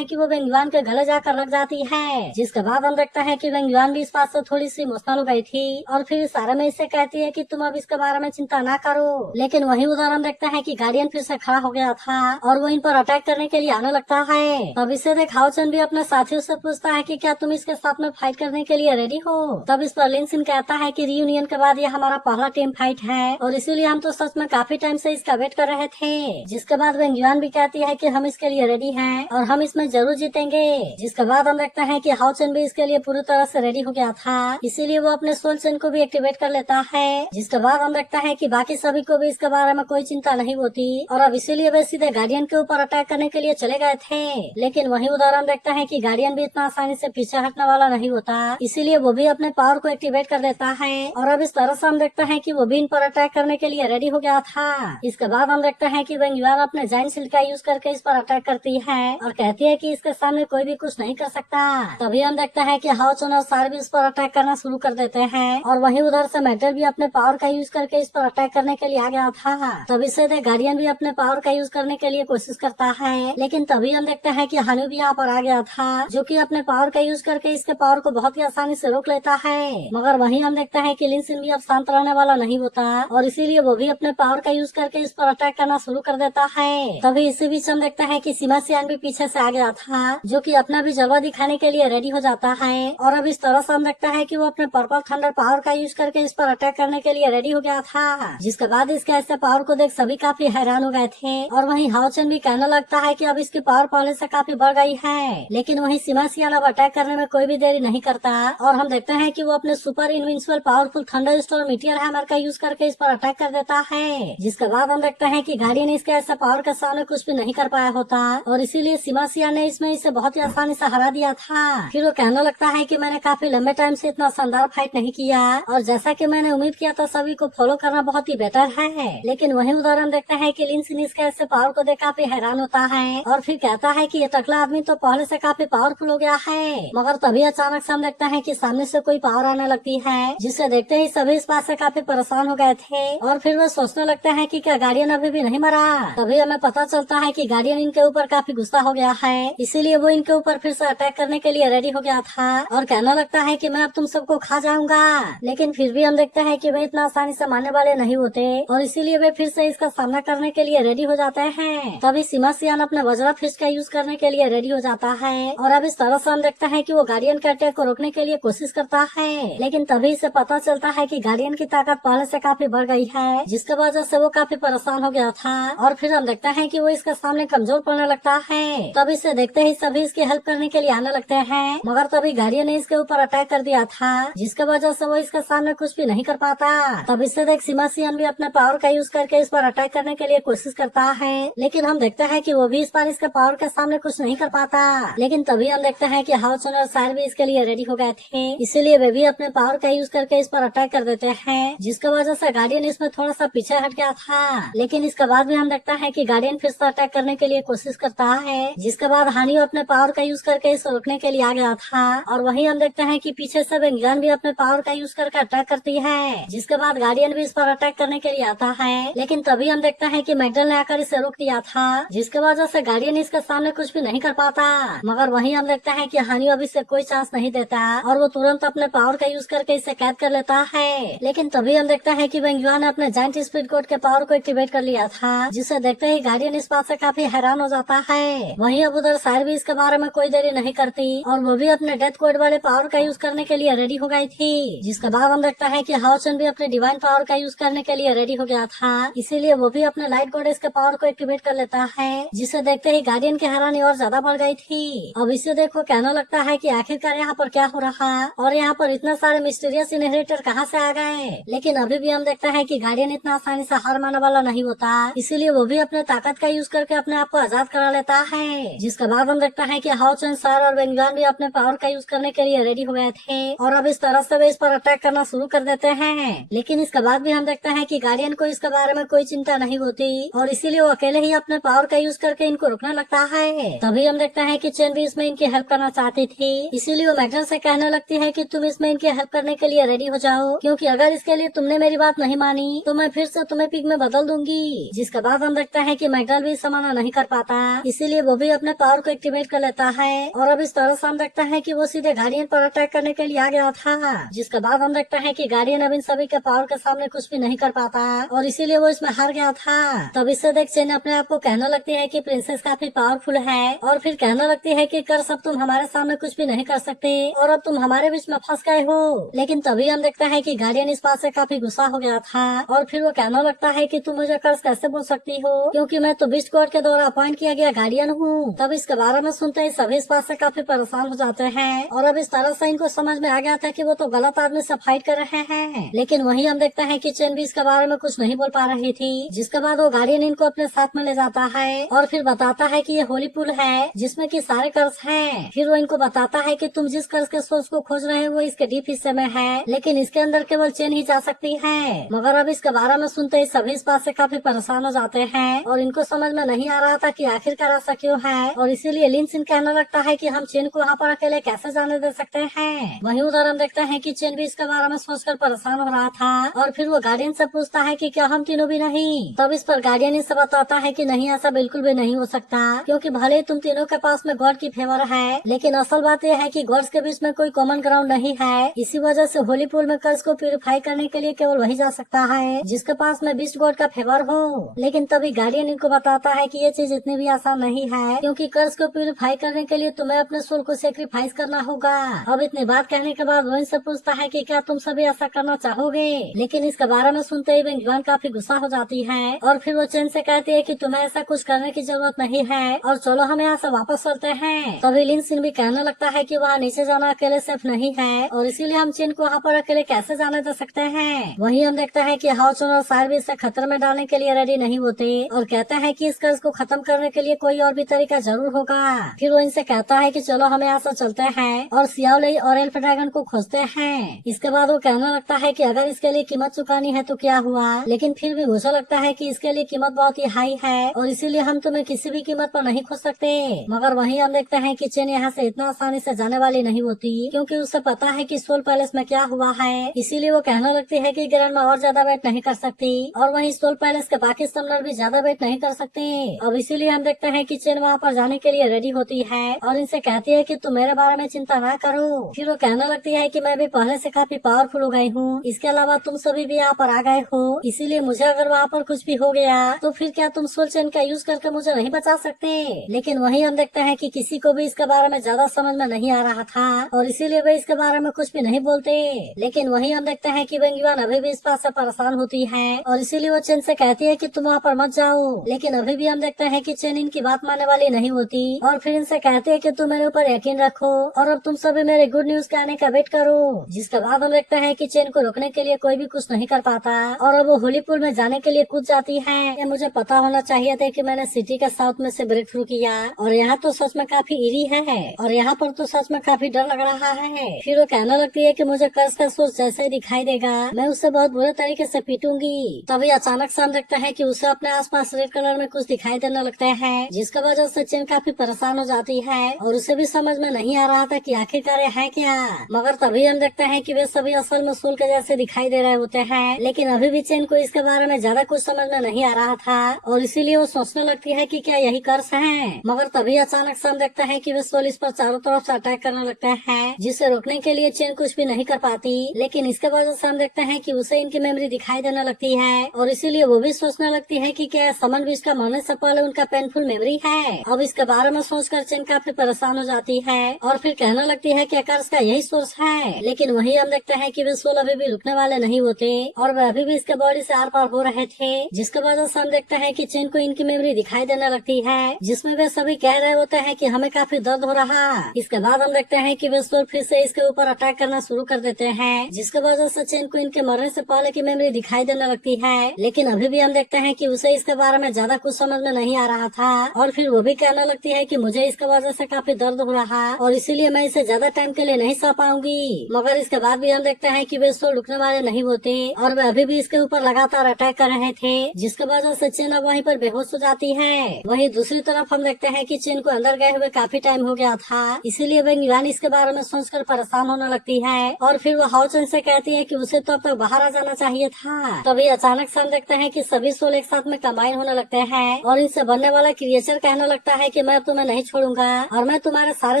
है कि वो वेंगुआन के गले जाकर लग जाती है, जिसके बाद हम देखते हैं कि वेंगुआन भी इस बात से थोड़ी सी इमोशनल हो गई थी और फिर सारा में इससे कहती है कि तुम अब इसके बारे में चिंता ना करो। लेकिन वही उधर हम देखते हैं कि गार्डियन फिर से खड़ा हो गया था और वो इन पर अटैक करने के लिए आने लगता है। तब इसे देख हाओचन भी अपने साथियों से पूछता है कि क्या तुम इसके साथ में फाइट करने के लिए रेडी हो। तब इस पर लिन सिन कहता है कि रियूनियन के बाद ये हमारा पहला टीम फाइट है और इसीलिए हम तो सच में काफी टाइम से इसका वेट कर रहे थे। जिसके बाद वेंगुआन भी कहती है कि हम इसके लिए रेडी हैं और हम इसमें जरूर जीतेंगे। जिसके बाद हम देखते हैं कि हाओचन भी इसके लिए पूरी तरह से रेडी हो गया था, इसीलिए वो अपने सोल चेन को भी एक्टिवेट कर लेता है। जिसके बाद हम देखते हैं कि बाकी सभी को भी इसके बारे में कोई चिंता नहीं होती और अब इसीलिए वे सीधे गार्डियन के ऊपर अटैक करने के लिए चले गए थे। लेकिन वही उधर हम देखते हैं कि गार्डियन भी इतना आसानी से पीछे हटने वाला नहीं होता, इसीलिए वो भी अपने पावर को एक्टिवेट कर लेता है और अब इस तरह से हम देखते हैं कि वो भी इन पर अटैक करने के लिए रेडी हो गया था। इसके बाद हम देखते हैं कि वेंगुआन अपने जायंट शील्ड का यूज करके इस पर अटैक करती है और कहती है कि इसके सामने कोई भी कुछ नहीं कर सकता। तभी हम देखते हैं कि हाओचन और सार भी इस पर अटैक करना शुरू कर देते हैं और वहीं उधर से मेटल भी अपने पावर का यूज करके इस पर अटैक करने के लिए आ गया था। तभी से गार्डियन भी अपने पावर का यूज करने के लिए कोशिश करता है, लेकिन तभी हम देखते हैं कि हानु भी यहाँ पर आ गया था, जो कि अपने पावर का यूज करके इसके पावर को बहुत ही आसानी से रोक लेता है। मगर वहीं हम देखते हैं कि लिन सिन भी अब शांत रहने वाला नहीं होता और इसीलिए वो भी अपने पावर का यूज करके इस पर अटैक करना शुरू कर देता है। तभी इसी बीच हम देखते हैं कि सीमा सियान भी पीछे से आ गया था, जो कि अपना भी जलवा दिखाने के लिए रेडी हो जाता है और अब इस तरह से हम देखते हैं कि वो अपने पर्पल थंडर पावर का यूज करके इस पर अटैक करने के लिए रेडी हो गया था। जिसके बाद इसके ऐसे पावर को देख सभी काफी हैरान हो गए थे और वहीं हाओचन भी कहने लगता है कि अब इसकी पावर पहले से काफी बढ़ गई है। लेकिन वहीं सीमा सियान अब अटैक करने में कोई भी देरी नहीं करता और हम देखते हैं कि वो अपने super invincible powerful thunder storm meteor hammer का यूज करके इस पर अटैक कर देता है। जिसके बाद हम देखते हैं कि गार्डियन इसके ऐसे पावर के सामने कुछ भी नहीं कर पाया होता और इसीलिए सीमा सियान ने इसमें इसे बहुत ही आसानी से हरा दिया था। फिर वो कहने लगता है कि मैंने काफी लंबे टाइम से इतना शानदार फाइट नहीं किया और जैसा कि मैंने उम्मीद किया था सभी को फॉलो करना बहुत ही बेटर है। लेकिन वही उदाहरण देखते हैं कि लिन सिन इसके ऐसे पावर को देख काफी हैरान होता है और फिर कहता है कि ये टकला आदमी तो पहले से काफी पावरफुल हो गया है। मगर तभी अचानक से हम देखते हैं कि सामने से कोई पावर आने लगती है, जिसे देखते ही सभी इस बात से काफी परेशान हो गए थे और फिर वो सोचने लगते हैं कि क्या गार्डियन अभी भी नहीं मरा। तभी हमें पता चलता है कि गार्डियन इनके ऊपर काफी गुस्सा हो गया है, इसीलिए वो इनके ऊपर फिर से अटैक करने के लिए रेडी हो गया था और कहने लगता है कि मैं अब तुम सबको खा जाऊंगा। लेकिन फिर भी हम देखते हैं कि वे इतना आसानी से मारने वाले नहीं होते और इसीलिए वे फिर से इसका सामना करने के लिए रेडी हो जाते हैं। तभी सीमा सियान अपने वज्रा फिस्ट का यूज करने के लिए रेडी हो जाता है और अब इस तरह से हम देखते हैं कि वो गार्डियन के अटैक को रोकने के लिए कोशिश करता है। लेकिन तभी इसे पता चलता है कि गार्डियन की ताकत पहले से काफी बढ़ गई है, जिसके वजह से वो काफी परेशान हो गया था और फिर हम देखते हैं कि वो इसके सामने कमजोर पड़ने लगता है। तब इसे देखते ही सभी इसकी हेल्प करने के लिए आने लगते हैं, मगर तभी गार्डियन ने इसके ऊपर अटैक कर दिया था, जिसके वजह से वो इसके सामने कुछ भी नहीं कर पाता। तब इससे देख सीमा सियान भी अपने पावर का यूज करके इस पर अटैक करने के लिए कोशिश करता है, लेकिन हम देखते हैं कि वो भी इस बार इसके पावर के सामने कुछ नहीं कर पाता। लेकिन तभी हम देखते हैं कि हाओचन और सायर भी इसके लिए रेडी हो गए थे, इसीलिए वे भी अपने पावर का यूज करके इस पर अटैक कर देते हैं, जिसके वजह से गार्डियन इसमें थोड़ा सा पीछे हट गया था। लेकिन इसके बाद भी हम देखते हैं कि गार्डियन फिर से अटैक करने के लिए कोशिश करता है, जिसके बाद हानि अपने पावर का यूज करके इसे रोकने के लिए आ गया था और वहीं हम देखते हैं कि पीछे से वेंगुआन भी अपने पावर का यूज करके अटैक करती है, जिसके बाद गार्डियन भी इस पर अटैक करने के लिए आता है। लेकिन तभी हम देखते हैं कि मैगडल ने आकर इसे रोक दिया था, जिसके वजह से गार्डियन इसके सामने कुछ भी नहीं कर पाता। मगर वहीं हम देखते हैं कि हानि अब इसे कोई चांस नहीं देता और वो तुरंत अपने पावर का यूज करके इसे कैद कर लेता है। लेकिन तभी हम देखते हैं कि वेंगुआन ने अपने जायंट स्पीड कोड के पावर को एक्टिवेट कर लिया था, जिसे देखते ही गार्डियन इस बात से काफी हैरान हो जाता है। वहीं अब उधर सायर भी इसके बारे में कोई देरी नहीं करती और वो भी अपने डेथ कोड वाले पावर का यूज करने के लिए रेडी हो गई थी। जिसके बाद हम देखता है कि हाओचन भी अपने डिवाइन पावर का यूज करने के लिए रेडी हो गया था, इसीलिए वो भी अपने लाइट गॉडेस के पावर को एक्टिवेट कर लेता है, जिसे देखते ही गार्डियन की हैरानी और ज्यादा बढ़ गई थी। अब इसे देखो कहने लगता है कि आखिरकार यहाँ पर क्या हो रहा और यहाँ पर इतने सारे मिस्टीरियस इनहेरिटर कहाँ से आ गए। लेकिन अभी भी हम देखते हैं कि गार्डियन इतना आसानी से हार मानने वाला नहीं होता, इसीलिए वो भी अपने ताकत का यूज करके अपने आप को आजाद करा लेता है। जिसके बाद हम देखते हैं कि हाओचन, सार और वेंगुआन भी अपने पावर का यूज करने के लिए रेडी हो गए थे और अब इस तरह से वे इस पर अटैक करना शुरू कर देते हैं। लेकिन इसके बाद भी हम देखते हैं कि गार्डियन को इसके बारे में कोई चिंता नहीं होती और इसीलिए वो अकेले ही अपने पावर का यूज करके इनको रोकने लगता है। तभी हम देखते हैं कि चेन भी इसमें इनकी हेल्प करना चाहती थी, इसीलिए वो मैगडल से कहने लगती है कि तुम इसमें इनकी हेल्प करने के लिए रेडी हो जाओ, क्योंकि अगर इसके लिए तुमने मेरी बात नहीं मानी तो मैं फिर से तुम्हें पिग में बदल दूंगी। जिसके बाद हम देखते हैं कि मैगडल भी इसे मना नहीं कर पाता, इसीलिए वो भी अपने पावर को एक्टिवेट कर लेता है और अब इस तरह से हम देखते हैं कि वो सीधे गार्डियन पर अटैक करने के लिए आ गया था। जिसके बाद हम देखते हैं कि गार्डियन अब इन सभी के पावर के सामने कुछ भी नहीं कर पाता और इसीलिए वो इसमें हार गया था। तब इससे देख चेन अपने आप को कहने लगती है कि प्रिंसेस काफी पावरफुल है और फिर कहने लगती है कि कर सब तुम हमारे सामने कुछ भी नहीं कर सकते और अब तुम हमारे बीच में फंस गए हो। लेकिन तभी हम देखते हैं कि गार्डियन इस बात से काफी गुस्सा हो गया था और फिर वो कहने लगता है कि तुम मुझे कर्ज कैसे बोल सकती हो, क्योंकि मैं तो बिस्ट गॉड के द्वारा अपॉइंट किया गया गार्डियन हूँ। तब इसके बारे में सुनते ही सभी इस बात से काफी परेशान हो जाते हैं और अब इस तरह से इनको समझ में आ गया था कि वो तो गलत आदमी से फाइट कर रहे हैं। लेकिन वहीं हम देखते हैं कि चेन भी इसके बारे में कुछ नहीं बोल पा रही थी। जिसके बाद वो गार्डियन इनको अपने साथ में ले जाता है और फिर बताता है कि ये होली पुल है जिसमें कि सारे कर्ज हैं। फिर वो इनको बताता है कि तुम जिस कर्ज के सोर्स को खोज रहे हो वो इसके डीप हिस्से में है, लेकिन इसके अंदर केवल चेन ही जा सकती है। मगर अब इसके बारे में सुनते ही सभी इस बात से काफी परेशान हो जाते हैं और इनको समझ में नहीं आ रहा था कि आखिरकार ऐसा क्यों है और इसीलिए लिन सिन कहने लगता है कि हम चेन को वहाँ पर अकेले कैसे जाने दे सकते हैं। वहीं उधर हम देखते हैं कि चेन भी इसके बारे में सोचकर परेशान हो रहा था और फिर वो गार्डियन से पूछता है कि क्या हम तीनों भी नहीं। तब इस पर गार्डियन इसे बताता है कि नहीं, ऐसा बिल्कुल भी नहीं हो सकता, क्योंकि भले तुम तीनों के पास में गॉड की फेवर है, लेकिन असल बात यह है कि गॉड्स के बीच में कोई कॉमन ग्राउंड नहीं है। इसी वजह से होली पूल में कर्ज को प्यूरिफाई करने के लिए केवल वही जा सकता है जिसके पास में बीस्ट गॉड का फेवर हो। लेकिन तभी गार्डियन इनको बताता है कि ये चीज इतनी भी आसान नहीं है, क्योंकि कर्ज को प्यूरिफाई करने के लिए तुम्हें अपने सोल को सेक्रीफाइस करना होगा। अब इतनी बात कहने के बाद वो इनसे पूछता है कि क्या तुम सभी ऐसा करना चाहोगे। लेकिन इसके बारे में सुनते ही बेंगवान काफी गुस्सा हो जाती है और फिर वो चेन से कहती है कि तुम्हें ऐसा कुछ करने की जरूरत नहीं है और चलो हम यहाँ से वापस चलते हैं। तभी लिन सिन भी कहने लगता है कि वहाँ नीचे जाना अकेले सेफ नहीं है और इसीलिए हम चेन को वहाँ पर अकेले कैसे जाने दे सकते हैं। वहीं हम देखते हैं कि हाउचुन और सायर भी इसे खतरे में डालने के लिए रेडी नहीं होते और कहते हैं कि इस कर्ज को खत्म करने के लिए कोई और भी तरीका जरूर होगा। फिर वो इनसे कहता है कि चलो हम यहाँ से चलते हैं और सियाओलई और एल्फ ड्रैगन को खोजते हैं। इसके बाद वो कहने लगता है कि अगर इसके लिए कीमत चुकानी है तो क्या हुआ, लेकिन फिर भी मुझे लगता है कि इसके लिए कीमत बहुत ही हाई है और इसीलिए हम तुम्हें किसी भी कीमत पर नहीं खोज सकते। मगर वहीं हम देखते हैं कि चेन यहाँ से इतना आसानी से जाने वाली नहीं होती, क्योंकि उसे पता है कि सोल पैलेस में क्या हुआ है। इसीलिए वो कहने लगती है कि ग्रैंड माँ और ज्यादा वेट नहीं कर सकती और वहीं सोल पैलेस के बाकी समनर भी ज्यादा वेट नहीं कर सकते। अब इसीलिए हम देखते हैं कि चेन वहाँ पर जाने के लिए रेडी होती है और इनसे कहती है कि तुम मेरे बारे में चिंता ना करो। फिर वो कहने लगती है कि मैं भी पहले से काफी पावरफुल हो गई हूँ, इसके अलावा तुम सभी भी यहाँ पर आ गए हो, इसीलिए मुझे अगर वहाँ पर कुछ भी हो गया तो फिर क्या तुम सोल चेन का यूज करके मुझे नहीं बचा सकते। लेकिन वहीं हम देखते हैं कि किसी को भी इसके बारे में ज्यादा समझ में नहीं आ रहा था और इसीलिए वे इसके बारे में कुछ भी नहीं बोलते। लेकिन वहीं हम देखते हैं कि वेंगयुआन अभी भी इस बात से परेशान होती है और इसीलिए वो चेन से कहती है कि तुम वहाँ पर मत जाओ। लेकिन अभी भी हम देखते हैं कि चेन इनकी बात मानने वाली नहीं होती और फिर इनसे कहती है कि तुम मेरे ऊपर यकीन रखो और अब तुम सभी मेरे गुड न्यूज के आने का वेट करो। जिसके बाद हम देखते हैं कि चेन को रोकने के लिए कोई भी कुछ नहीं कर पाता और अब वो होली पूल में जाने के लिए कूद जाती है। ये मुझे पता होना चाहिए था कि मैंने सिटी के साउथ में से ब्रेक थ्रू किया और यहाँ तो सच में काफी इरी है और यहाँ पर तो सच में काफी डर लग रहा है। फिर वो कहने लगती है कि मुझे कर्ज का सोच जैसे ही दिखाई देगा मैं उससे बहुत बुरे तरीके से पीटूंगी। तभी अचानक से हम देखते हैं कि उसे अपने आसपास रेड कलर में कुछ दिखाई देने लगता है, जिसकी वजह से चेन काफी परेशान हो जाती है और उसे भी समझ में नहीं आ रहा था कि आखिरकार है क्या। मगर तभी हम देखते हैं कि वे सभी असल में सोल के जैसे दिखाई दे रहे होते हैं, लेकिन अभी भी चेन को इसके बारे में ज्यादा कुछ समझ में नहीं आ रहा था और इसीलिए वो सोचने लगती है कि क्या यही कर्ज है। मगर तभी अचानक से हम देखते हैं कि वे सोल इस पर चारों तरफ से अटैक करने लगते हैं, जिसे रोकने के लिए चेन कुछ भी नहीं कर पाती। लेकिन इसके वजह से हम देखते हैं कि उसे इनकी मेमोरी दिखाई देने लगती है और इसीलिए वो भी सोचने लगती है कि क्या समन विश का मरने से पहले उनका पेनफुल मेमोरी है। अब इसके बारे में सोचकर चेन काफी परेशान हो जाती है और फिर कहने लगती है कि कर्ज का यही सोर्स है। लेकिन वही हम देखते हैं कि वे सोल अभी भी रुकने वाले नहीं होते और वे अभी भी इसके बॉडी से आर पार हो रहे थे, जिसके वजह से हम देखते हैं कि चेन को इनकी मेमोरी दिखाई देने लगती है, जिसमें वे सभी कह रहे होते हैं कि हमें काफी दर्द हो रहा। इसके बाद हम देखते हैं कि वे सोल फिर से इसके ऊपर अटैक करना शुरू कर देते हैं, जिसके वजह से चेन को इनके मरने से पहले की मेमोरी दिखाई देने लगती है। लेकिन अभी भी हम देखते हैं कि उसे इसके बारे में ज्यादा कुछ समझ में नहीं आ रहा था और फिर वो भी कहने लगती है कि मुझे इसके वजह से काफी दर्द हो रहा और इसीलिए मैं इसे ज्यादा टाइम के लिए नहीं सह पाऊंगी। मगर इसके बाद भी हम देखते हैं कि वे सोल रुकने वाले नहीं होते और वे अभी भी इसके ऊपर लगातार अटैक कर रहे थे, जिसके वजह से चेन अब वहीं पर बेहोश हो जाती है। वहीं दूसरी तरफ हम देखते हैं कि चेन को अंदर गए हुए काफी टाइम हो गया था, इसीलिए वे युआन इसके बारे में सोचकर परेशान होने लगती है और फिर वो हाउचन से कहती है कि उसे तो अब तक बाहर आ जाना चाहिए था। तभी अचानक से हम देखते हैं कि सभी सोल एक साथ में कंबाइन होने लगते हैं और इनसे बनने वाला क्रिएचर कहने लगता है कि कि मैं तुम्हें नहीं छोड़ूंगा और मैं तुम्हारे सारे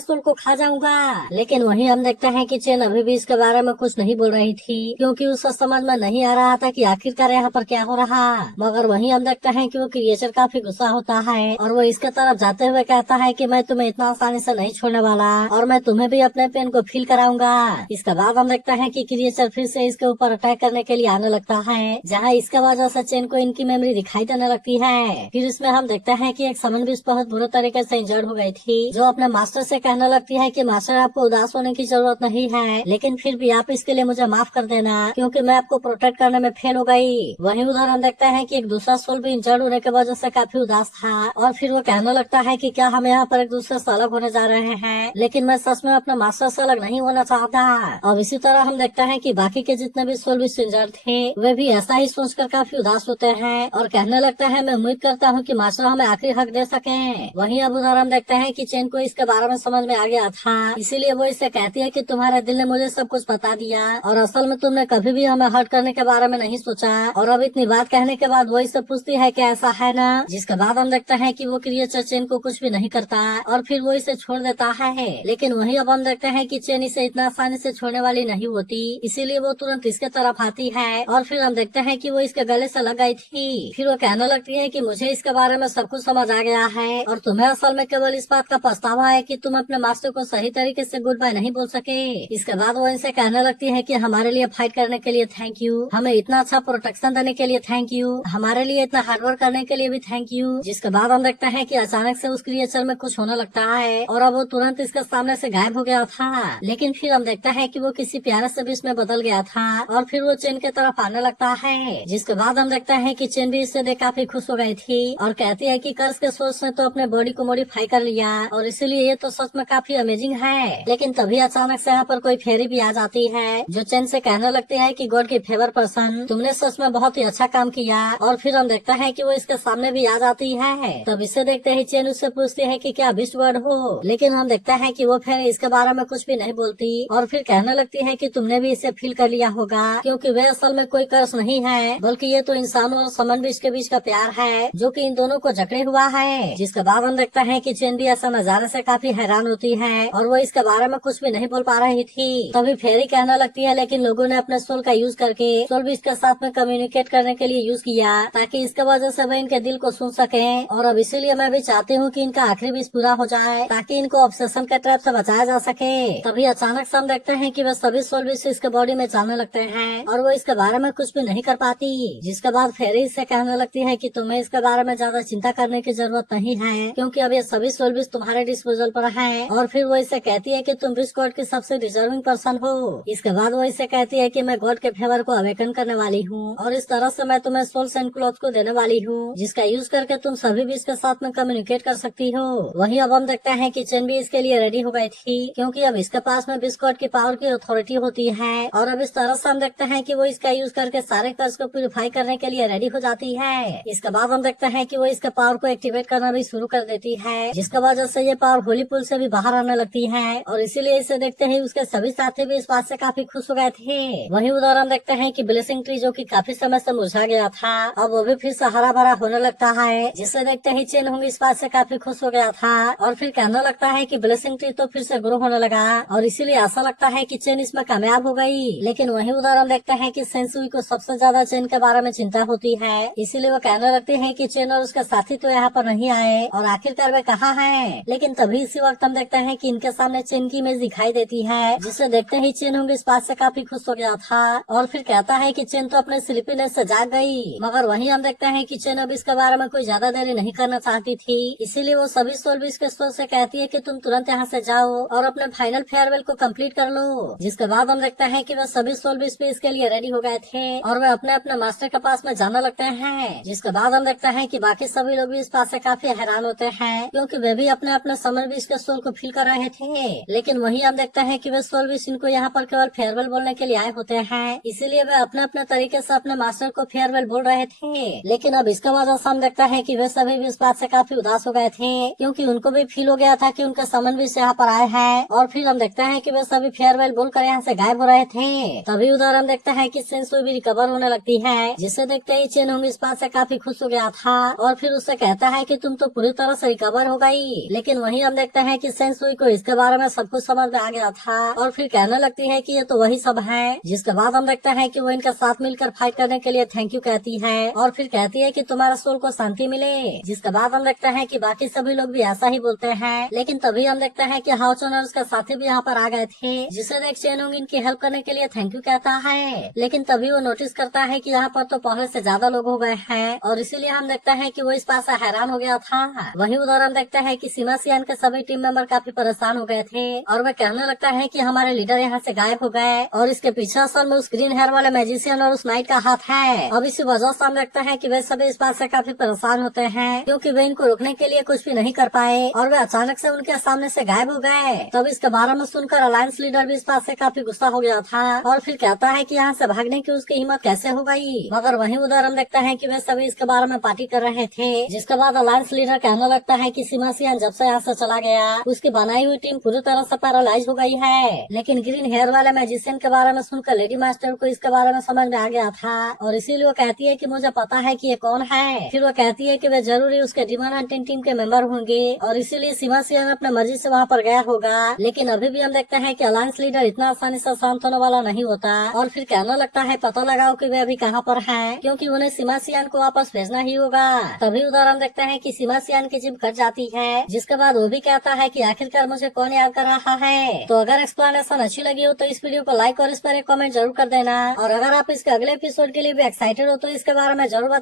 सोल को खा जाऊंगा। लेकिन वहीं हम देखते हैं कि चेन अभी भी इसके बारे में कुछ नहीं बोल रही थी, क्योंकि उसका समझ में नहीं आ रहा था कि आखिरकार यहाँ पर क्या हो रहा। मगर वहीं हम देखते हैं कि वो क्रिएचर काफी गुस्सा होता है और वो इसके तरफ जाते हुए कहता है कि मैं तुम्हें इतना आसानी से नहीं छोड़ने वाला और मैं तुम्हें भी अपने पेन को फील कराऊंगा। इसके बाद हम देखते हैं कि क्रिएचर फिर से इसके ऊपर अटैक करने के लिए आने लगता है, जहाँ इसके वजह से चेन को इनकी मेमोरी दिखाई देने लगती है। फिर इसमें हम देखते हैं कि एक समन भी बहुत बुरे तरीके से इंजर्ड हो गई थी, जो अपने मास्टर से कहने लगती है कि मास्टर आपको उदास होने की जरूरत नहीं है, लेकिन फिर भी आप इसके लिए मुझे माफ कर देना क्योंकि मैं आपको प्रोटेक्ट करने में फेल हो गई। वहीं उधर हम देखते हैं कि एक दूसरा सोल भी इंजर्ड होने की वजह से काफी उदास था और फिर वो कहने लगता है कि क्या हम यहाँ पर एक दूसरे से अलग होने जा रहे हैं, लेकिन मैं सच में अपने मास्टर से अलग नहीं होना चाहता। अब इसी तरह हम देखते हैं कि बाकी के जितने भी सोल भी इंजर्ड थे वे भी ऐसा ही सोचकर काफी उदास होते हैं और कहने लगता है मैं उम्मीद करता हूँ कि मास्टर हमें आखिरी हक दे सके। वहीं अब उधर हम देखते हैं कि चेन को इसके बारे में समझ में आ गया था, इसीलिए वो इससे कहती है कि तुम्हारे दिल ने मुझे सब कुछ बता दिया और असल में तुमने कभी भी हमें हर्ट करने के बारे में नहीं सोचा। और अब इतनी बात कहने के बाद वो इससे पूछती है कि ऐसा है ना, जिसके बाद हम देखते हैं कि वो क्रिएचर चेन को कुछ भी नहीं करता और फिर वो इसे छोड़ देता है। लेकिन वहीं अब हम देखते हैं कि चेन इसे इतना आसानी से छोड़ने वाली नहीं होती, इसीलिए वो तुरंत इसके तरफ आती है और फिर हम देखते हैं कि वो इसके गले से लग गई थी। फिर वो कहने लगती है कि मुझे इसके बारे में सब कुछ समझ आ गया है और तुम्हें असल में केवल इस बात का पछतावा है कि तुम अपने मास्टर को सही तरीके से गुड बाय नहीं बोल सके। इसके बाद वो इनसे कहने लगती है कि हमारे लिए फाइट करने के लिए थैंक यू, हमें इतना अच्छा प्रोटेक्शन देने के लिए थैंक यू, हमारे लिए इतना हार्डवर्क करने के लिए भी थैंक यू। जिसके बाद हम देखते हैं कि अचानक से उस क्रिएचर में कुछ होने लगता है और अब वो तुरंत इसके सामने से गायब हो गया था। लेकिन फिर हम देखते हैं कि वो किसी प्यारे से भी इसमें बदल गया था और फिर वो चेन के तरफ आने लगता है। जिसके बाद हम देखते हैं कि चेन भी इससे देख काफी खुश हो गई थी और कहती है कि कर्ज के सोच ने तो अपने बॉडी को मॉडिफाई कर लिया और इसीलिए ये तो सच में काफी अमेजिंग है। लेकिन तभी अचानक से यहाँ पर कोई फेरी भी आ जाती है जो चेन से कहने लगती है कि गॉड की फेवर पर्सन, तुमने सच में बहुत ही अच्छा काम किया। और फिर हम देखते हैं कि वो इसके सामने भी आ जाती है। तब इसे देखते ही चेन उससे पूछती है कि क्या बिस्ट वर्ड हो, लेकिन हम देखते हैं कि वो फिर इसके बारे में कुछ भी नहीं बोलती और फिर कहने लगती है कि तुमने भी इसे फील कर लिया होगा, क्योंकि वे असल में कोई कर्ज नहीं है बल्कि ये तो इंसानों और समन बीच के बीच का प्यार है जो कि इन दोनों को जकड़े हुआ है। जिसके बाद हम देखते हैं कि चेन भी ऐसा नजारे से काफी हैरान होती है और वो इसके बारे में कुछ भी नहीं बोल पा रही थी। तभी फेरी कहने लगती है लेकिन लोगों ने अपने सोल का यूज करके सोल बीच के साथ में कम्युनिकेट करने के लिए यूज किया ताकि इसके वजह से वे इनके दिल को सुन सके और अब इसीलिए मैं भी चाहती हूँ कि इनका आखिरी विश पूरा हो जाए ताकि इनको ऑब्सेशन के ट्रैप से बचाया जा सके। तभी अचानक से हम देखते हैं कि वे सभी सोल बीच इसके बॉडी में जाने लगते हैं और वो इसके बारे में कुछ भी नहीं कर पाती। जिसके बाद फेरी इससे कहने लगती है कि तुम्हें इसके बारे में ज्यादा चिंता करने की जरूरत नहीं है क्योंकि अब ये सभी सोल बीच तुम्हारे डिस्पोजल पर है। और फिर वो इसे कहती है कि तुम विश गॉड की सबसे डिजर्विंग पर्सन हो। इसके बाद वो इसे कहती है कि मैं गॉड के फेवर को अवेकन करने वाली हूँ और इस तरह से मैं तुम्हें सोल एंड क्लॉथ को देने वाली हूँ जिसका यूज करके तुम सभी भी इसके साथ में कम्युनिकेट कर सकती हो। वहीं अब हम देखते हैं कि चेन भी इसके लिए रेडी हो गई थी क्योंकि अब इसके पास में बिस्कॉट की पावर की अथॉरिटी होती है और अब इस तरह से हम देखते हैं कि वो इसका यूज करके सारे कर्ज को प्यूरिफाई करने के लिए रेडी हो जाती है। इसके बाद हम देखते हैं कि वो इसके पावर को एक्टिवेट करना भी शुरू कर देती है जिसकी वजह से ये पावर होली पुल से भी बाहर आने लगती है और इसीलिए इसे देखते ही उसके सभी साथी भी इस बात से काफी खुश हो गए थे। वहीं उधर हम देखते हैं कि ब्लेसिंग ट्री जो कि काफी समय से मुरझा गया था अब वो भी फिर से हरा भरा होने लगता है जिसे देखते ही चेन होंगी इस बात से काफी खुश हो गया था और फिर कहने लगता है कि ब्लेसिंग ट्री तो फिर से ग्रो होने लगा और इसीलिए ऐसा लगता है कि चेन इसमें कामयाब हो गई। लेकिन वहीं उधर हम देखते हैं कि सेंसुई को सबसे ज्यादा चेन के बारे में चिंता होती है, इसीलिए वो कहने लगती है कि चेन और उसके साथी तो यहाँ पर नहीं आए और आखिरकार वे कहाँ हैं। लेकिन तभी इसी वक्त हम देखते हैं कि इनके सामने चेन की इमेज दिखाई देती है जिसे देखते ही चेन होंगी इस बात से काफी खुश हो गया था और फिर कहता है कि चेन तो अपने स्लीपीनेस से जाग गई। मगर वहीं हम देखते हैं कि चेन अब इसके बारे में कोई ज्यादा देरी नहीं करना चाहती थी, इसीलिए वो सभी सोल बीच के सोल से कहती है कि तुम तुरंत यहाँ से जाओ और अपने फाइनल फेयरवेल को कंप्लीट कर लो। जिसके बाद हम देखते हैं कि वह सभी सोल बीच भी इसके लिए रेडी हो गए थे और वे अपने अपने मास्टर के पास में जाने लगते हैं। जिसके बाद हम देखते हैं कि बाकी सभी लोग भी इस बात से काफी हैरान होते हैं क्योंकि वे भी अपने अपने समर बीच के सोल को फील कर रहे थे। लेकिन वहीं हम देखते हैं कि वे सोल बीच इनको यहाँ पर केवल फेयरवेल बोलने के लिए आए होते हैं, इसीलिए वे अपने अपने तरीके से अपने मास्टर को फेयरवेल बोल रहे थे। लेकिन अब इसका वजह से हम देखता है कि वे सभी भी इस बात से काफी उदास हो गए थे क्योंकि उनको भी फील हो गया था कि उनके समन भी यहाँ पर आए हैं और फिर हम देखते हैं कि वे सभी फेयरवेल बोलकर यहाँ से गायब हो रहे थे। तभी उधर हम देखते हैं कि सेंसुई भी रिकवर होने लगती है जिसे देखते ही चेन होंगी इस बात से काफी खुश हो गया था और फिर उससे कहता है कि तुम तो पूरी तरह से से रिकवर हो गई। लेकिन वहीं हम देखते हैं कि सेंसुई को इसके बारे में सब कुछ समझ में आ गया था और फिर कहने लगती है कि ये तो वही सब है। जिसके बाद हम देखते हैं कि वो इनका साथ मिलकर फाइट करने के लिए थैंक यू कहती है और फिर कहती है कि तुम्हारा सोल को शांति मिले। जिसके बाद हम देखते हैं कि बाकी सभी लोग भी ऐसा ही बोलते हैं। लेकिन तभी हम देखते हैं कि हाओचुन और उसका साथी भी यहाँ पर आ गए थे, जिसे देख चेनुंग इनकी हेल्प करने के लिए थैंक यू कहता है। लेकिन तभी वो नोटिस करता है कि यहाँ पर तो पहले से ज्यादा लोग हो गए हैं और इसीलिए हम देखते हैं कि वो इस बात से हैरान हो गया था। वहीं उधर हम देखते हैं कि सीमा सियान के सभी टीम मेंबर काफी परेशान हो गए थे और वह कहने लगता है कि हमारे लीडर यहाँ से गायब हो गए और इसके पीछे असल में उस ग्रीन हेयर वाले मैजिशियन और उस नाइट का हाथ है। अब इसी वजह से हम देखते हैं कि वे सभी इस बात से काफी परेशान होते हैं क्योंकि वे इनको रोकने के लिए कुछ भी नहीं कर पाए और वे अचानक से उनके सामने से गायब हो गए। तब इसके बारे में सुनकर अलायंस लीडर भी इस बात से काफी गुस्सा हो गया था और फिर कहता है कि यहाँ से भागने की उसकी हिम्मत कैसे हो गई। मगर वहीं उधर हम देखते हैं कि वे सभी इसके बारे में पार्टी कर रहे थे। जिसके बाद अलायंस लीडर कहने लगता है कि सीमा सियान जब से यहाँ से चला गया उसकी बनाई हुई टीम पूरी तरह से पैरालाइज हो गई है। लेकिन ग्रीन हेयर वाले मैजिशियन के बारे में सुनकर लेडी मास्टर को इसके बारे में समझ में आ गया था और इसीलिए वो कहती है कि मुझे पता है कि ये कौन है। फिर वो कहती है कि वे जरूरी उसके डिमन हंटिंग टीम के मेंबर होंगे और इसीलिए सीमा सियान अपने मर्जी से वहाँ पर गया होगा। लेकिन अभी भी हम देखते हैं कि अलायंस लीडर इतना आसानी से शांत होने वाला नहीं होता और फिर कहने लगता है पता लगाओ कि वे अभी कहाँ पर हैं क्योंकि उन्हें सीमा सियान को वापस भेजना ही होगा। तभी उधर हम देखते हैं कि सीमा सियान की जिम कट जाती है। जिसके बाद वो भी कहता है कि आखिरकार मुझे कौन याद कर रहा है। तो अगर एक्सप्लेनेशन अच्छी लगी हो तो इस वीडियो को लाइक और इस पर एक कमेंट जरूर कर देना और अगर आप इसके अगले एपिसोड के लिए भी एक्साइटेड हो तो इसके बारे में जरूर बता